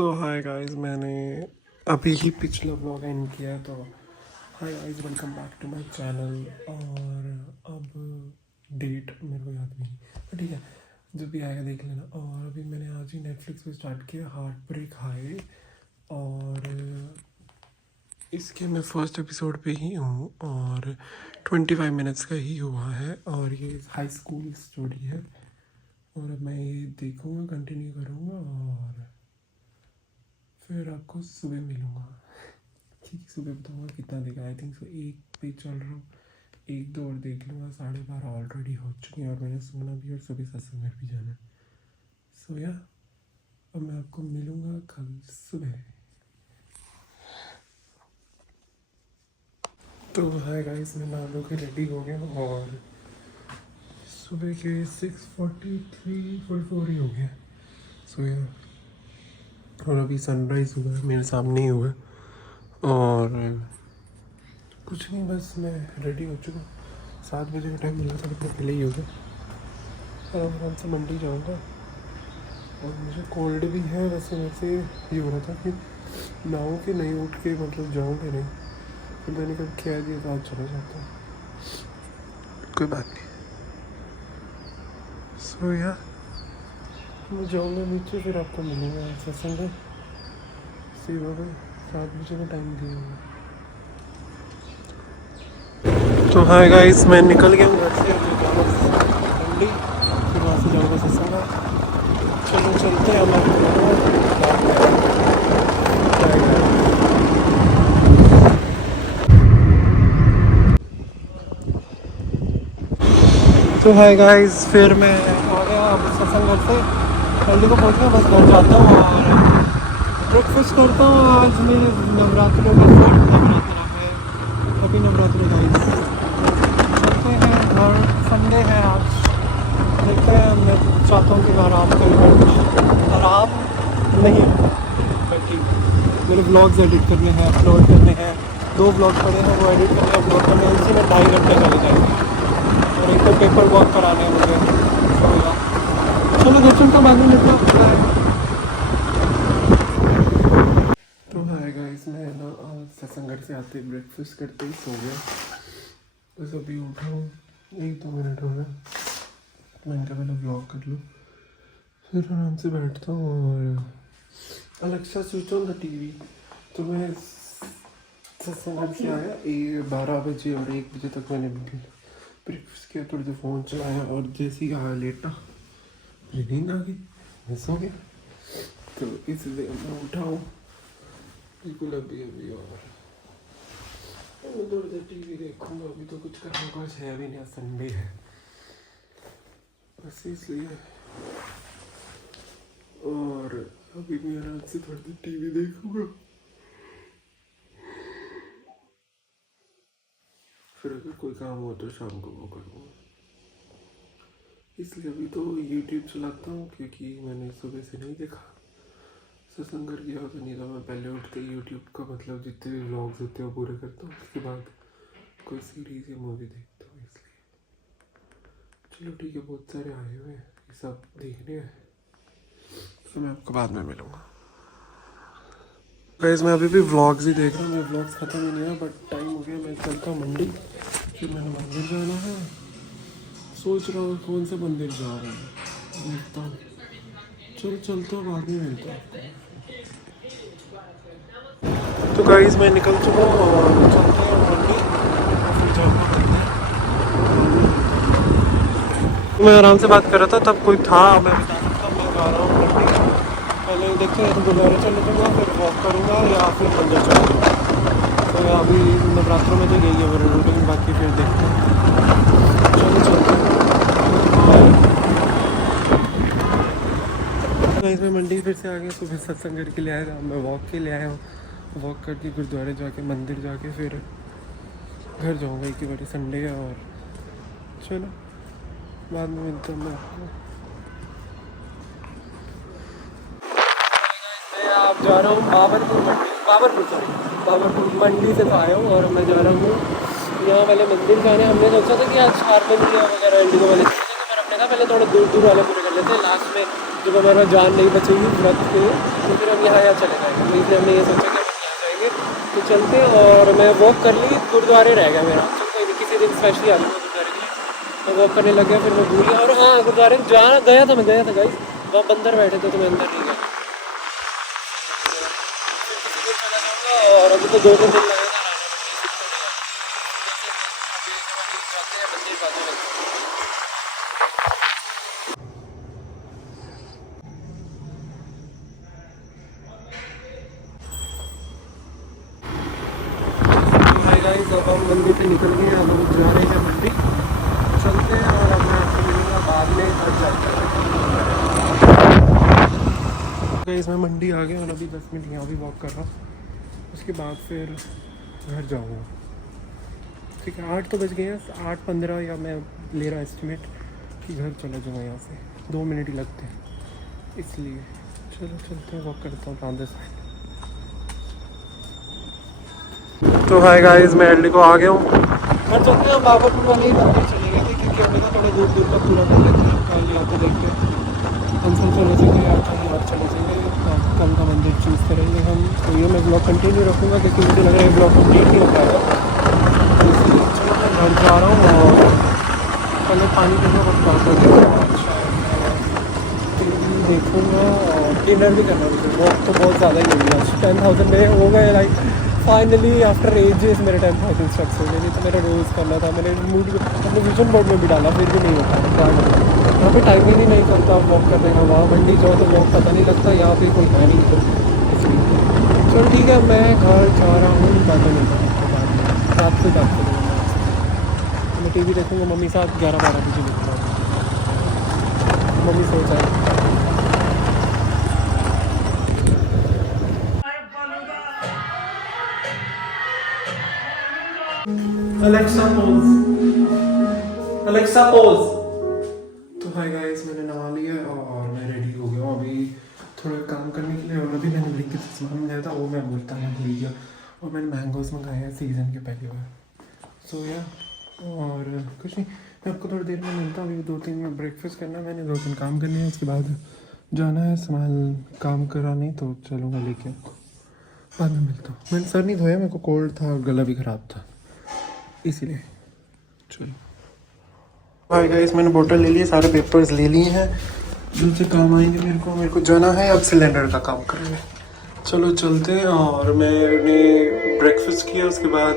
सो hi guys, मैंने अभी ही पिछला ब्लॉग एंड किया तो hi guys, welcome back to my channel. और अब डेट मेरे को याद नहीं, पर ठीक है, जो भी आएगा देख लेना। और अभी मैंने आज ही नेटफ्लिक्स पे स्टार्ट किया हार्ट ब्रेक हाई, और इसके मैं फर्स्ट एपिसोड पे ही हूँ और 25 मिनट्स का ही हुआ है। और ये हाई स्कूल स्टोरी है और अब मैं ये देखूँगा, कंटिन्यू करूँगा और फिर आपको सुबह मिलूँगा। ठीक, सुबह बताऊँगा कितना देखा। आई थिंक सो 1 पे चल रहा हूँ, 1-2 और देख लूँगा। 12:30 ऑलरेडी हो चुकी है और मैंने सोना भी और सुबह सत्संग में भी जाना है। सो या अब मैं आपको मिलूँगा कल सुबह। तो हाय गाइस, मैं नहा के रेडी हो गया और सुबह के 6:43-44 ही हो गया। सो या और अभी सनराइज़ हुआ है, मेरे सामने ही हुआ है। और कुछ नहीं, बस मैं रेडी हो चुका हूँ। 7 बजे का टाइम मिला था, तो पहले ही हो गया। आराम से मंडी जाऊँगा और मुझे कोल्ड भी है। वैसे ये हो रहा था कि नाव के नहीं उठ के मतलब जाऊँगे नहीं, फिर मैंने कहा कह दिया तो आज चला जाता हूँ, कोई बात नहीं। सो या मैं जाऊँगा नीचे, फिर आपको मिलूँगा सत्संग में। सेवा में 7 बजे का टाइम दिया हुआ। तो हाय गाइस, मैं निकल गया हूँ घर से, मंडी, फिर वहाँ से जाऊँगा सत्संग। चलो चलते हैं। तो हाय गाइस, फिर मैं आ गया सत्संग घर से, मंडी को पहुँच गया। बस घर जाता हूँ और ब्रेकफास्ट करता हूँ। आज मैं नवरात्रों में नवरात्रा है, अभी नवरात्रि गाइस चलते हैं घर। संडे है आज, देखते हैं। मैं चाहता हूँ कि मैं आराम करूँ, आराम नहीं बट मेरे ब्लॉग्स एडिट करने हैं, अपलोड करने हैं। 2 ब्लॉग पड़े हैं, वो एडिट करने, अपलोड करने हैं। इसी में 2.5 घंटे चले जाएंगे और एक तो पेपर वर्क कराने हैं मुझे। चलो घर चलता, बाद में मिलता हूँ। तो हाय गाइस, मैं ना आज सत्संग से आते ब्रेकफास्ट करते ही सो गया। बस अभी उठा हूँ, 1-2 मिनट हो गए। मैंने कहा पहले ब्लॉग कर लूँ, फिर आराम से बैठता हूँ। और Alexa switch on the TV. तो मैं सत्संग से आया 12 बजे और 1 बजे तक मैंने ब्रेकफास्ट किया, थोड़ी देर फ़ोन चलाया और जैसे ही आया लेटा, नींद आ गई, मैं सो गया। तो इसलिए मैं उठा हूँ बिल्कुल अभी अभी। और मैं थोड़ी देर टीवी देखूँगा। अभी तो कुछ करने को है भी नहीं, संडे है बस इसलिए। और अभी मैं आराम से थोड़ी देर टीवी देखूँगा, फिर अगर कोई काम हो तो शाम को वो करूँगा। इसलिए अभी तो यूट्यूब चलाता हूँ, क्योंकि मैंने सुबह से नहीं देखा सत्संग कर गया तो। नहीं तो मैं पहले उठते यूट्यूब का मतलब जितने भी व्लॉग्स होते हैं वो पूरे करता हूँ, उसके बाद कोई सीरीज़ या मूवी देखता हूँ। इसलिए चलो ठीक है, बहुत सारे आए हुए हैं, ये सब देखने हैं, तो मैं आपको बाद में मिलूँगा। गाइस, मैं अभी भी व्लॉग्स ही देख रहा हूँ, मेरे व्लॉग्स ख़त्म ही नहीं है, बट टाइम हो गया। मैं चलता हूँ मंडी, फिर मैंने मंदिर जाना है। सोच रहा हूँ कौन से मंदिर जा रहा है, देखता हूँ। चलो चलता हूँ, बाद में मिलता हूँ। तो गाइस, मैं निकल चुका हूँ और चलते हैं मंडी, फिर जाऊँगा। मैं आराम से बात कर रहा था, तब कोई था, मैं बता सकता हूँ। मैं जा रहा हूँ मंडी, पहले देखते हैं तो गुरुद्वारे चले जाऊँगा, फिर वॉक करूँगा या फिर मंदिर चलूँगा। तो अभी नवरात्रों में तो यही है मेरा रूटीन, बाकी फिर देखते हैं। चलो चलते हैं। गाइस, मैं मंडी फिर से आ गया। सुबह सत्संग करके ले आया था, मैं वॉक के लिए आया हूँ। वॉक करके गुरुद्वारे जाके मंदिर जाके फिर घर जाऊँगा। एक ही बार संडे है और चलो बाद में मिलता हूँ मैं आपको। मैं आप जा रहा हूँ बाबरपुर मंडी से तो आया हूँ और मैं जा रहा हूँ यहाँ वाले मंदिर जाने। हमने सोचा था कि आज हारमोनिया वगैरह इंडिगो वाले, मेरा मैं कहा पहले थोड़े दूर दूर वाले पूरे कर लेते हैं, लास्ट में जब हमारा जान नहीं बचेगी व्रत के लिए तो फिर हम यहाँ चले जाएंगे। तो इसलिए हमने ये सोचा कि हम यहाँ जाएंगे तो चलते हैं। और मैं वॉक कर ली, गुरुद्वारे रह गया मेरा, चल कोई नहीं, किसी दिन स्पेशली आ जाऊँगा गुरुद्वारे के लिए। मैं वॉक करने लग गया, फिर मैं भूल गया। और हाँ, गुरुद्वारे जा गया था, मैं गया था गाइस, वहाँ बंदर बैठे थे तो मैं अंदर नहीं गया। और अभी तो 2-3 दिन लगेगा गाइस। अब हम मंदिर से निकल गए, अब हम जा रहे हैं मंदिर, चलते हैं। और अब मैं आपको मिलूँगा बाद में घर जाकर। गाइस मैं मंडी आ गया और अभी 10 मिनट यहाँ भी वॉक कर रहा हूँ, उसके बाद फिर घर जाऊँगा। ठीक है, 8 तो बज गए हैं, 8:15 या मैं ले रहा एस्टिमेट कि घर चला जाऊँगा। यहाँ से 2 मिनट ही लगते हैं, इसलिए चलो चलते हैं, वॉक करता हूँ 5-10 मिनट। तो हाय गाइस, मैं एडली को आ गया हूँ, घर चलते हैं। बाबापुर वाले ही मंदिर चलेंगे थे क्योंकि अपने का थोड़ा दूर दूर तक पूरा कर लेते हैं। कल यहाँ पे देखते हैं, हम सब चले जाएंगे या कल यहाँ चले जाएंगे, कल का मंदिर चूज़ करेंगे हम। तो ये मैं ब्लॉग कंटिन्यू रखूँगा क्योंकि मुझे लग रहा है ब्लॉग कंप्लीट नहीं हो पाएगा। तो इसलिए चलो मैं घर जा रहा हूँ और पहले पानी पीने का बात करेंगे, देखूँगा और डिनर भी करना मुझे। वॉक तो बहुत ज़्यादा ही हो गया, 10,000 मेरे हो गए लाइक फाइनली आफ्टर एजेस मेरे 10,000 स्टेप्स हो गए। नहीं तो मेरा रोज़ करना था, मैंने मूड अपने विजन बोर्ड में भी डाला, फिर भी नहीं होता क्या करूँ। यहाँ पे टाइम ही नहीं करता वॉक करने का। वहाँ मंडी जाओ तो वॉक पता नहीं लगता, यहाँ पे कोई है नहीं तो इसलिए। चलो ठीक है, मैं घर जा रहा हूँ, बाद में मिलता हूँ, रात से बात करूँगा। मैं टी वी देखूँगा मम्मी साथ, 11-12 बजे देखूँगा, मम्मी सो जाए। Alexa pause. Alexa pause. तो हाय गाइस, मैंने नहा लिया और मैं रेडी हो गया हूँ अभी थोड़ा काम करने के लिए। और अभी मैंने ब्लिंकिट से सामान मंगाया था, वो मैं बोलता मैं भूल गया। और मैंने मैंगोज़ मंगाए हैं सीज़न के पहले बार। सो या और कुछ नहीं, मैं आपको थोड़ी देर में मिलता हूँ। अभी 2-3 में ब्रेकफास्ट करना है, मैंने 2-3 काम करने हैं, उसके बाद जाना है सामान काम कराने, तो चलूँगा लेके आपको, बाद में मिलता हूँ। मैंने सर नहीं धोया, मेरे को कोल्ड था और गला भी ख़राब था इसीलिए। चलो भाई गाइस, मैंने बोतल ले ली है, सारे पेपर्स ले लिए हैं जिनसे काम आएंगे मेरे को जाना है अब सिलेंडर का काम करने। चलो चलते हैं। और मैंने ब्रेकफास्ट किया, उसके बाद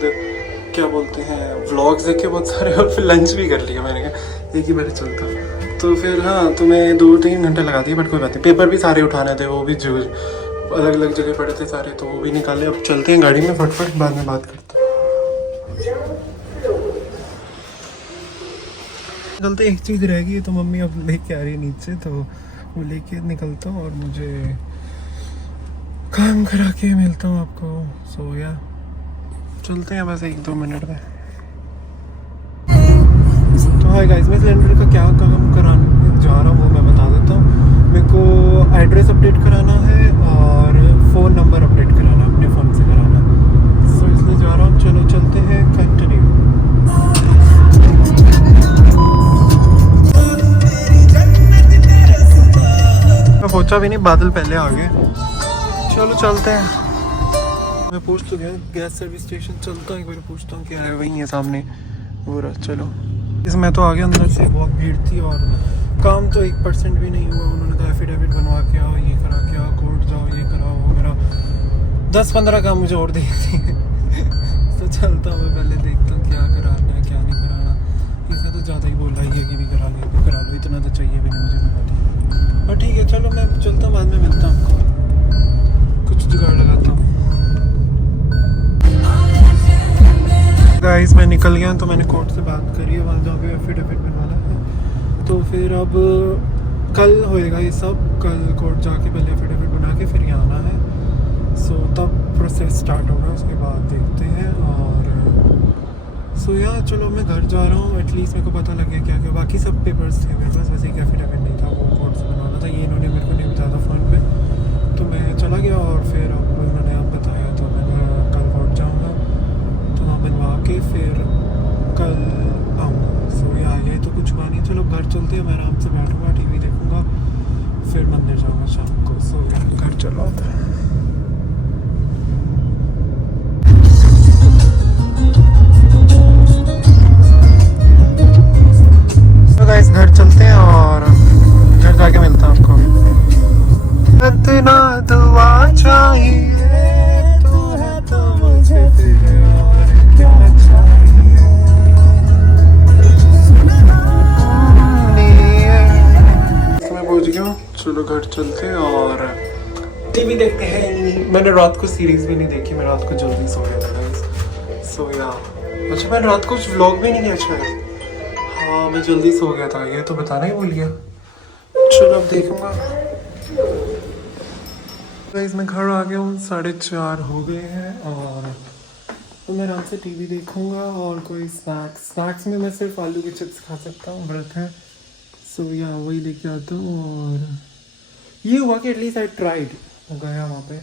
क्या बोलते हैं व्लॉग्स देखे बहुत सारे, और फिर लंच भी कर लिया। मैंने कहा एक ही बार चलता हूँ, तो फिर हाँ, तो मैं 2-3 घंटे लगा दिए, बट कोई बात नहीं। पेपर भी सारे उठाने थे, वो भी जो अलग अलग जगह पड़े थे सारे, तो वो भी निकाले। अब चलते हैं गाड़ी में फटफट, बाद में बात करते हैं। निकलते एक चीज़ रह गई है, तो मम्मी अब लेके आ रही है नीचे, तो वो लेके निकलता हूँ और मुझे काम करा के मिलता हूँ आपको। सो या चलते हैं बस 1-2 मिनट में। तो हाय गाइस, मैं सिलेंडर का क्या काम कराने जा रहा हूँ वो मैं बता देता हूँ। मेरे को एड्रेस अपडेट कराना है और फ़ोन नंबर अपडेट कराना, अपने फ़ोन से कराना। सो इसलिए जा रहा हूँ, चलो चलते हैं, कंटिन्यू। सोचा भी नहीं, बादल पहले आ गए। चलो चलते हैं। मैं पूछ तो गया गैस सर्विस स्टेशन, चलता हूँ एक बार पूछता हूँ क्या है। वही है सामने वो रहा। चलो इसमें तो आ गया, अंदर से बहुत भीड़ थी और काम तो 1% भी नहीं हुआ। उन्होंने कहा एफिडेविट बनवा के आओ, ये करा के आओ, कोर्ट जाओ, ये कराओ, वो करा। 10-15 काम मुझे और दे दिए। तो चलता हूँ मैं, पहले देखता हूँ क्या कराना है क्या नहीं कराना। इसने तो ज़्यादा ही बोला ही है कि भी करा लो, इतना तो चाहिए भी नहीं मुझे, पता। और ठीक है चलो मैं चलता हूँ, बाद में मिलता हूँ आपको, कुछ जुगाड़ लगाता हूँ। गाइस मैं निकल गया, तो मैंने कोर्ट से बात करी है, वहाँ जहाँ पे एफिडेविट बनवाना है। तो फिर अब कल होएगा ये सब, कल कोर्ट जाके पहले एफिडेविट बना के फिर यहाँ आना है। सो तब प्रोसेस स्टार्ट होगा, उसके बाद देखते हैं। और सो यार चलो मैं घर जा रहा हूँ, एटलीस्ट मेरे को पता लग गया क्या क्या। बाकी सब पेपर्स थे मेरे पास, वैसे एक एफिडेविट नहीं था, वो कोर्ट से बनवाना था। ये इन्होंने मेरे को नहीं बताया था फ़ोन पे, तो मैं चला गया। और फिर अब उन्होंने आप बताया, तो मैंने कल कोर्ट जाऊँगा, तो वहाँ बनवा के फिर कल आऊँगा। सो यार ये तो कुछ हुआ नहीं, चलो घर चलते हैं। मेरा आराम से बैठूंगा, टीवी देखूंगा, फिर मंदिर जाऊंगा शाम को। सो घर चलो। तो गाइस घर चलते हैं और घर जाके मिलता हूँ आपको। इतना दुआ चाहिए, तू है तो मुझे तेरे और क्या चाहिए। मैं पहुंच गया हूँ, चलो घर चलते हैं और टीवी देखते हैं। मैंने रात को सीरीज भी नहीं देखी, मैं रात को जल्दी सो गया था गाइस। सो या अच्छा मैंने रात को व्लॉग भी नहीं किया शायद। हाँ मैं जल्दी सो गया था, ये तो बताना ही भूल गया। चलो अब देखूंगा। गाइस मैं घर आ गया हूँ, 4:30 हो गए हैं और तो मैं आराम से टीवी देखूंगा और कोई स्नैक्स में मैं सिर्फ आलू के चिप्स खा सकता हूँ, व्रत है। सो या वही लेके आता हूँ और ये हुआ कि एटलीस्ट आई ट्राइड, गया वहाँ पे।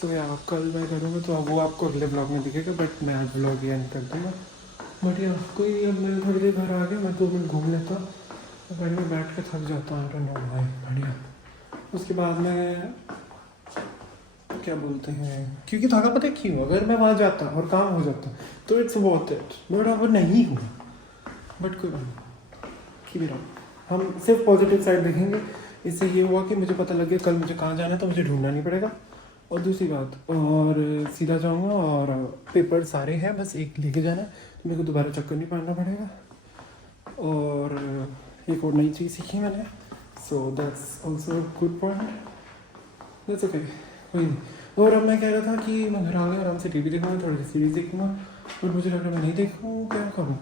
सो या कल मैं करूँगा तो वो आपको अगले ब्लॉग में दिखेगा, बट मैं आज ब्लॉग ही एंड कर दूँगा। बट यार कोई नहीं, अब मैं थोड़ी देर घर आ गया, मैं 2 मिनट घूम लेता हूँ, गाड़ी में बैठ के थक जाता हूँ। भाई बढ़िया। उसके बाद में क्या बोलते हैं, क्योंकि थका पता है क्यों, अगर मैं वहाँ जाता और काम हो जाता तो इट्स वर्थ इट, बट अब नहीं हुआ। बट कोई बात कि भी रहा, हम सिर्फ पॉजिटिव साइड देखेंगे। इससे ये हुआ कि मुझे पता लग गया कल मुझे कहाँ जाना है, तो मुझे ढूंढना नहीं पड़ेगा। और दूसरी बात, और सीधा जाऊँगा और पेपर सारे हैं, बस एक लेके जाना है, तो मेरे को दोबारा चक्कर नहीं पड़ना पड़ेगा। और एक और नई चीज़ सीखी मैंने, so that's also good point. That's okay, कोई नहीं। और अब मैं कह रहा था कि मैं घर आ गया, आराम से टीवी देखूँगा, थोड़ी सी सीरीज़ देखूँगा, और मुझे लग रहा है मैं नहीं देखूँ, क्या करूँ।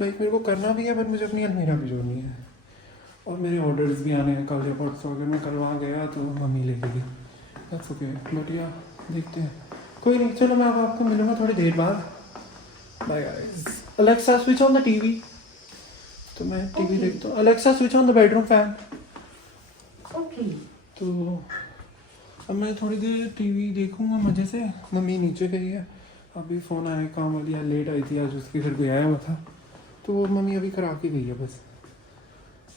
लाइक मेरे को करना भी है, बट मुझे अपनी अलमीरा भी जोड़नी है और मेरे ऑर्डर्स भी आने हैं कल या परसों। अगर मैं कल वहाँ गया तो मम्मी ले लेगी, दैट्स ओके। बट या देखते हैं, कोई नहीं। चलो मैं अब आपको मिलूँगा थोड़ी देर बाद। Bye guys. Alexa switch on the TV. तो मैं टीवी देखता हूँ। Alexa switch on the bedroom fan. Okay. तो अब मैं थोड़ी देर टीवी देखूंगा मज़े से। मम्मी नीचे गई है, अभी फ़ोन आया काम वाली, आज लेट आई थी, आज उसके घर कोई आया हुआ था, तो वो मम्मी अभी करा के गई है बस,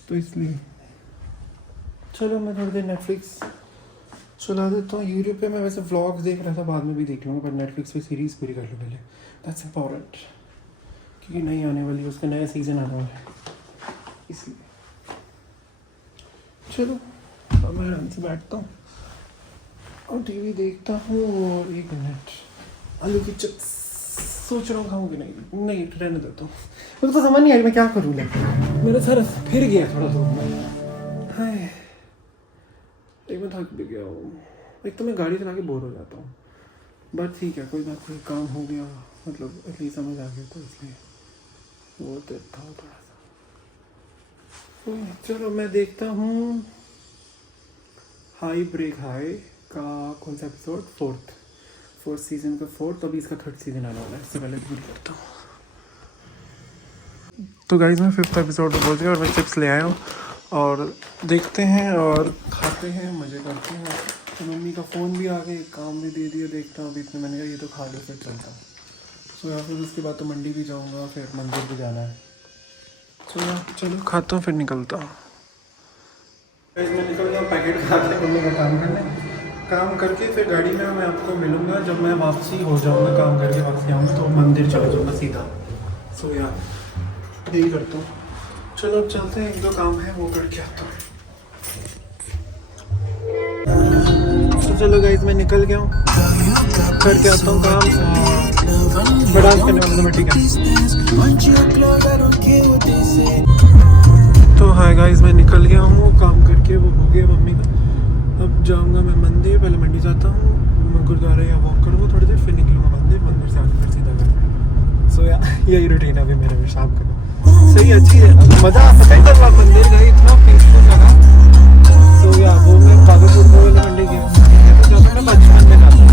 तो इसलिए चलो मैं थोड़ी देर नेटफ्लिक्स चला देता हूँ। यूट्यूब पे मैं वैसे व्लॉग्स देख रहा था, बाद में भी देख लूँगा, पर नेटफ्लिक्स पे सीरीज़ पूरी कर लूँ पहले, दैट्स इम्पॉर्टेंट, क्योंकि नई आने वाली है, उसका नया सीज़न आने वाला है, इसलिए। चलो अब मैं आराम से बैठता हूँ और टीवी देखता हूँ। और 1 मिनट, आलू की चिप्स सोच रहा हूँ खाऊँ कि नहीं रहने देता हूँ। मुझे तो समझ नहीं आई मैं क्या करूँ, मेरा सर फिर गया थोड़ा तो। हाय एक मैं थक भी गया हूँ, एक तो मैं गाड़ी चला के बोर हो जाता हूँ, बट ठीक है कोई बात नहीं, काम हो गया, मतलब एटलीस्ट समझ आ गया, तो इसलिए वो तो था थोड़ा सा। चलो मैं देखता हूँ हाई ब्रेक हाई का कौन सा एपिसोड, फोर्थ सीजन का 4th, अभी इसका 3rd सीजन आने वाला है, इससे पहले भी करता हूँ। तो गाइस मैं 5th एपिसोड में पहुँच गया और मैं चिप्स ले आया हूँ और देखते हैं और खाते हैं, मज़े करते हैं। तो मम्मी का फ़ोन भी आ गया, काम भी दे दिया, देखता हूँ अभी इतने, मैंने कहा ये तो खा लो फिर चलता हूँ। तो या फिर उसके बाद तो मंडी भी जाऊँगा, फिर मंदिर भी जाना है। चलो खाता हूँ फिर निकलता हूँ। मैं निकल गया पैकेट खा के मम्मी का काम करने, काम करके फिर गाड़ी में मैं आपको मिलूँगा जब मैं वापसी हो जाऊँगा, काम करके वापसी आऊँगा तो मंदिर चला जाऊँगा सीधा। सो या यही करता हूँ। चलो अब चलते हैं, 1-2 काम है वो करके आता हूँ। तो चलो गाइस मैं निकल गया हूँ, करके आता हूँ काम, बड़ा करने वाला मैं, ठीक है। तो हाय गाइस मैं निकल गया हूँ, काम करके वो हो गया मम्मी का। अब जाऊँगा मैं मंदिर, पहले मंडी जाता हूँ, मैं गुरुद्वारे या वॉक करूँगा थोड़ी देर, फिर निकलूँगा मंदिर से आके फिर सीधा घर। सो या यही रूटीन है अभी मेरा भी शाम का। सही अच्छी है, मज़ा आता है जब आप मंदिर गए, इतना पीसफुल जगह। सो या वो मैं कागजपुर को वाले मंडी गया, तो जब मैं बचपन में जाता था,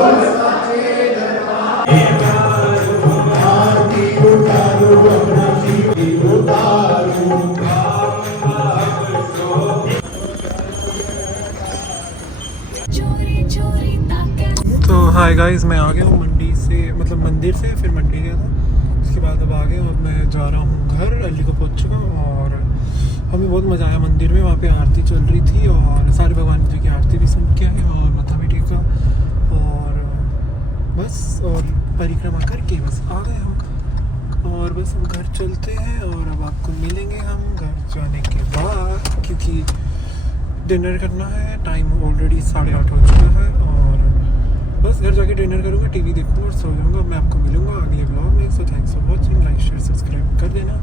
तो हाय गाइस, मैं आ गया हूँ मंडी से, मतलब मंदिर से, फिर मंडी गया था, उसके बाद अब आ गया और मैं जा रहा हूँ घर। अली को पहुँच चुका हूँ और हमें बहुत मज़ा आया मंदिर में। वहाँ पे आरती चल रही थी और सारे भगवान जी की आरती भी सुन के आए और मत्था भी टेका और बस, और परिक्रमा करके बस आ गए हम। और बस हम घर चलते हैं और अब आपको मिलेंगे हम घर जाने के बाद, क्योंकि डिनर करना है। टाइम ऑलरेडी 8:30 हो चुका है और बस घर जाके डिनर करूँगा, टीवी देखूँगा और सो जाऊँगा। मैं आपको मिलूँगा अगले ब्लॉग में। So thanks for watching, like share subscribe कर देना।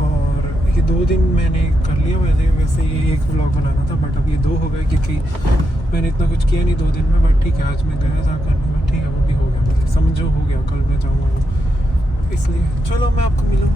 और ये 2 दिन मैंने कर लिया, वैसे ये 1 ब्लॉग बनाना था, बट अब ये 2 हो गए क्योंकि मैंने इतना कुछ किया नहीं 2 दिन में। बट ठीक है, आज मैं गया था करने में, ठीक है, वो भी हो गया, मतलब समझो हो गया। कल मैं जाऊँगा वो, इसलिए चलो मैं आपको मिलूँगा।